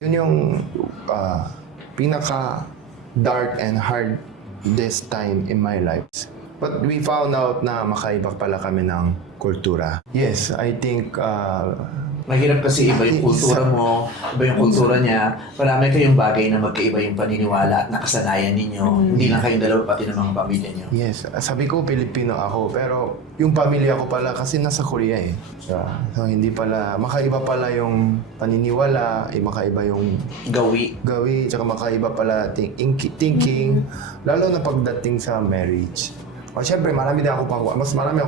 Yun yung pinaka dark and hard this time in my life. But we found out na makaiba pala kami ng kultura. Yes, I think Mahirap kasi iba yung kultura mo, iba yung kultura niya. Marami kayong bagay na magkaiba yung paniniwala at nakasanayan ninyo. Hindi lang kayong dalawa, pati ng mga pamilya niyo. yes, sabi ko Pilipino ako, pero yung pamilya ko pala kasi nasa Korea eh. So hindi pala, makaiba pala yung paniniwala, makaiba yung Gawi. tsaka makaiba pala thinking, lalo na pagdating sa marriage. O syempre, marami akong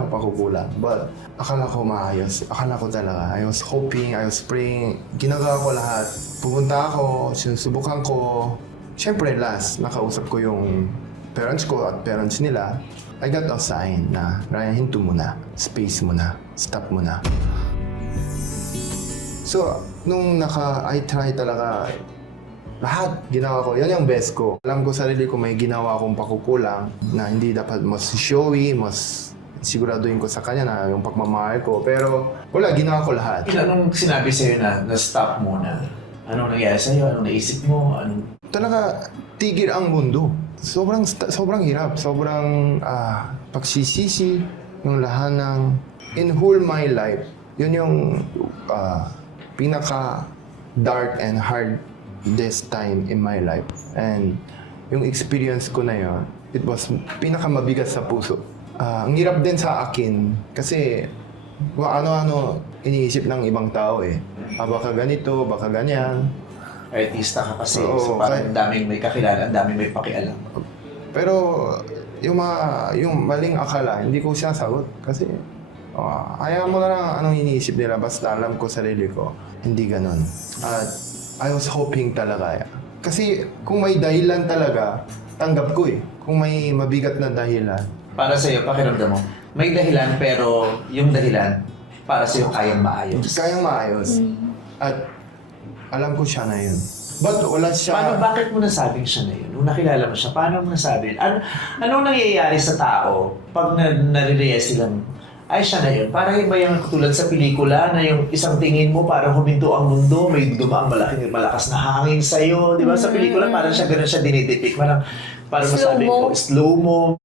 pakukulang. But akala ko maayos. Akala ko talaga. I was hoping, I was praying. Ginagawa ko lahat. Pupunta ako, sinusubukan ko. Syempre, last, nakausap ko yung parents ko at parents nila. I got a sign na, Ryan, hinto muna. Space muna. Stop muna. So, nung I try talaga, lahat ginawa ko. Yan yung best ko. Alam ko sarili ko may ginawa akong pakukulang na hindi dapat mas showy, mas siguraduhin ko sa kanya na yung pagmamahal ko. Pero wala, ginawa ko lahat. Anong sinabi sa'yo na stop muna? Anong nangyari sa'yo? Anong naisip mo? Talaga, tigil ang mundo. Sobrang hirap. Sobrang pagsisisi yung lahat ng in whole my life. Yun yung pinaka dark and hard this time in my life. And yung experience ko na yun, it was pinakamabigat sa puso. Ang hirap din sa akin kasi kung ano-ano iniisip ng ibang tao eh. Baka ganito, baka ganyan. Artista ka kasi, Oo, so parang daming may kakilala, daming may pakialam. Pero yung maling akala, hindi ko sinasagot kasi ayaw mo na lang anong iniisip nila, basta alam ko sarili ko, hindi ganon. At I was hoping talaga. Kasi kung may dahilan talaga, tanggap ko eh. Kung may mabigat na dahilan. Para sa'yo, pakiramdam mo, may dahilan pero yung dahilan para sa'yo kayang maayos. Kayang maayos. At alam ko siya na yun. But wala siya... Bakit mo nasabing siya na yun? Nung nakilala mo siya, paano mo nasabi? Anong nangyayari sa tao pag nare-realize silang, ay siya na yun? Parang iba yung katulad sa pelikula na yung isang tingin mo parang huminto ang mundo, may dumaang malakas na hangin sa'yo. Di ba? Sa pelikula parang siya ganun siya dinidepict. Parang masabi ko, slow mo.